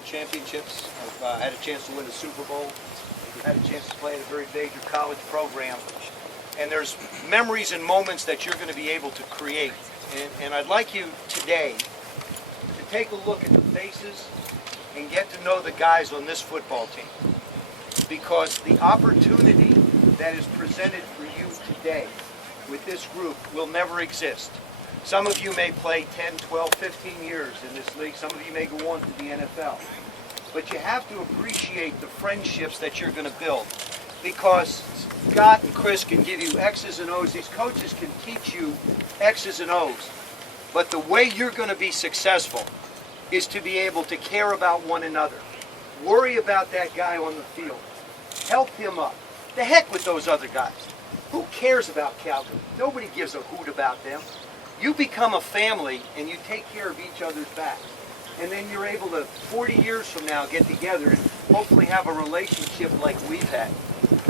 World Championships. I've had a chance to win a Super Bowl. I've had a chance to play at a very major college program. And there's memories and moments that you're going to be able to create. And I'd like you today to take a look at the faces and get to know the guys on this football team. Because the opportunity that is presented for you today with this group will never exist. Some of you may play 10, 12, 15 years in this league. Some of you may go on to the NFL. But you have to appreciate the friendships that you're going to build. Because Scott and Chris can give you X's and O's. These coaches can teach you X's and O's. But the way you're going to be successful is to be able to care about one another. Worry about that guy on the field. Help him up. The heck with those other guys. Who cares about Calgary? Nobody gives a hoot about them. You become a family and you take care of each other's backs. And then you're able to, 40 years from now, get together and hopefully have a relationship like we've had.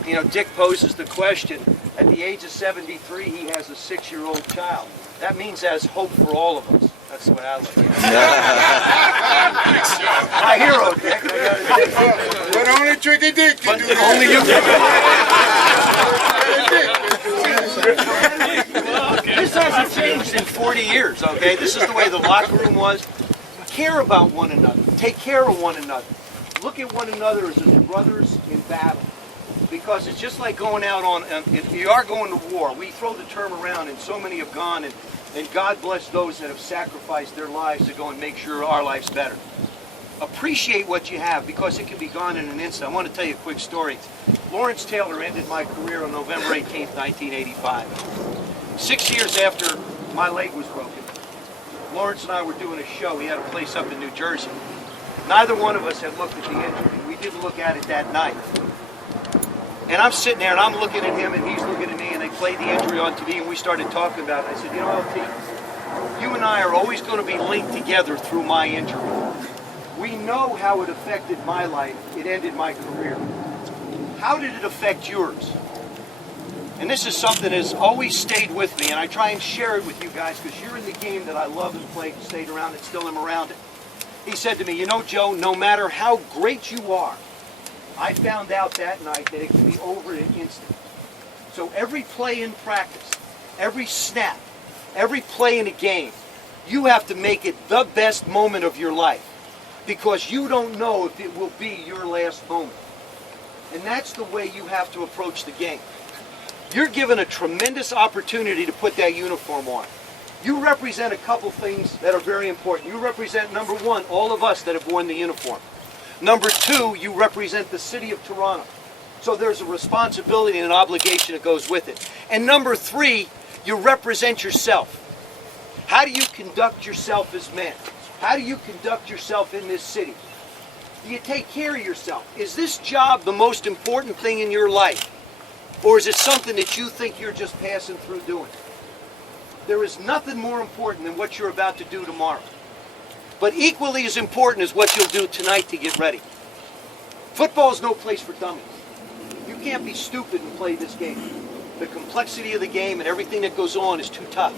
You know, Dick poses the question, at the age of 73, he has a 6-year-old child. That means there's hope for all of us. That's the way I look at it. My hero, Dick. But only Tricky Dick can do that. Only you can. This hasn't changed in 40 years, okay? This is the way the locker room was. Care about one another. Take care of one another. Look at one another as brothers in battle. Because it's just like going out on, if you are going to war, we throw the term around and so many have gone, and God bless those that have sacrificed their lives to go and make sure our life's better. Appreciate what you have because it can be gone in an instant. I want to tell you a quick story. Lawrence Taylor ended my career on November 18th, 1985. 6 years after my leg was broken, Lawrence and I were doing a show. He had a place up in New Jersey. Neither one of us had looked at the injury. We didn't look at it that night. And I'm sitting there and I'm looking at him and he's looking at me, and they played the injury on TV and we started talking about it. I said, you know, LT, you and I are always going to be linked together through my injury. We know how it affected my life. It ended my career. How did it affect yours? And this is something that has always stayed with me, and I try and share it with you guys because you're in the game that I love and played and stayed around and still am around it. He said to me, you know, Joe, no matter how great you are, I found out that night that it can be over in an instant. So every play in practice, every snap, every play in a game, you have to make it the best moment of your life because you don't know if it will be your last moment. And that's the way you have to approach the game. You're given a tremendous opportunity to put that uniform on. You represent a couple things that are very important. You represent, number one, all of us that have worn the uniform. Number two, you represent the city of Toronto. So there's a responsibility and an obligation that goes with it. And number three, you represent yourself. How do you conduct yourself as men? How do you conduct yourself in this city? Do you take care of yourself? Is this job the most important thing in your life? Or is it something that you think you're just passing through doing? There is nothing more important than what you're about to do tomorrow. But equally as important is what you'll do tonight to get ready. Football is no place for dummies. You can't be stupid and play this game. The complexity of the game and everything that goes on is too tough.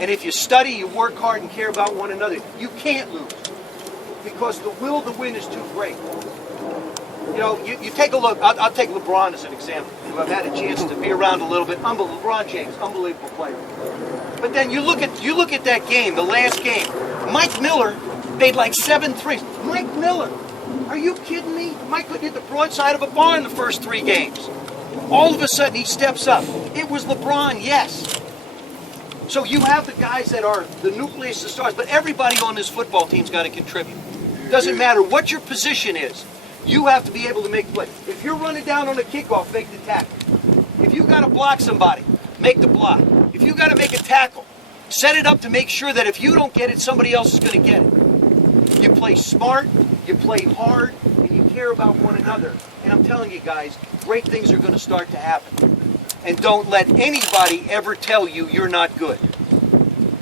And if you study, you work hard and care about one another, you can't lose. Because the will to win is too great. You know, you take a look, I'll take LeBron as an example. I've had a chance to be around a little bit. LeBron James, unbelievable player. But then you look at that game, the last game. Mike Miller made like 7 threes. Mike Miller, are you kidding me? Mike could hit the broadside of a barn the first 3 games. All of a sudden he steps up. It was LeBron, yes. So you have the guys that are the nucleus of stars, but everybody on this football team's got to contribute. Doesn't matter what your position is. You have to be able to make the play. If you're running down on a kickoff, make the tackle. If you got to block somebody, make the block. If you got to make a tackle, set it up to make sure that if you don't get it, somebody else is going to get it. You play smart, you play hard, and you care about one another. And I'm telling you guys, great things are going to start to happen. And don't let anybody ever tell you you're not good.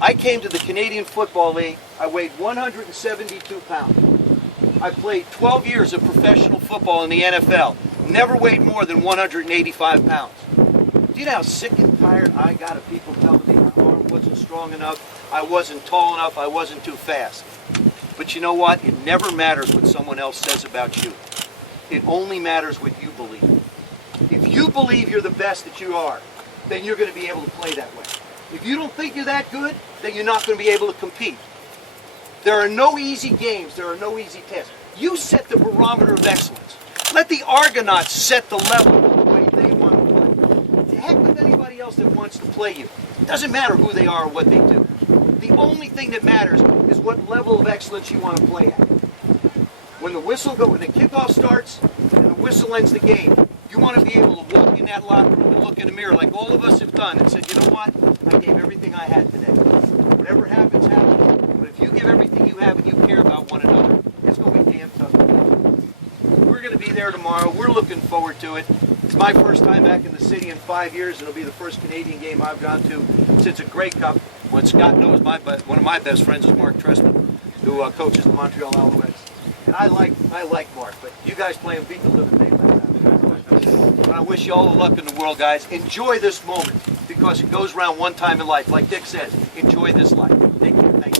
I came to the Canadian Football League. I weighed 172 pounds. I played 12 years of professional football in the NFL. Never weighed more than 185 pounds. Do you know how sick and tired I got of people telling me my arm wasn't strong enough, I wasn't tall enough, I wasn't too fast? But you know what? It never matters what someone else says about you. It only matters what you believe. If you believe you're the best that you are, then you're going to be able to play that way. If you don't think you're that good, then you're not going to be able to compete. There are no easy games. There are no easy tests. You set the barometer of excellence. Let the Argonauts set the level the way they want to play. To heck with anybody else that wants to play you. It doesn't matter who they are or what they do. The only thing that matters is what level of excellence you want to play at. When the kickoff starts and the whistle ends the game, you want to be able to walk in that locker room and look in the mirror like all of us have done and said, you know what? I gave everything I had today. Whatever happens, happens. But if you give everything you have and you care about one another, it's going to be damn tough. We're going to be there tomorrow. We're looking forward to it. It's my first time back in the city in 5 years. It'll be the first Canadian game I've gone to since a Grey Cup. When Scott knows one of my best friends is Mark Trestman, who coaches the Montreal Alouettes. And I like Mark, but you guys play him, beat the living thing like that. But I wish you all the luck in the world, guys. Enjoy this moment because it goes around one time in life. Like Dick says, enjoy this life. Take care. Thank you.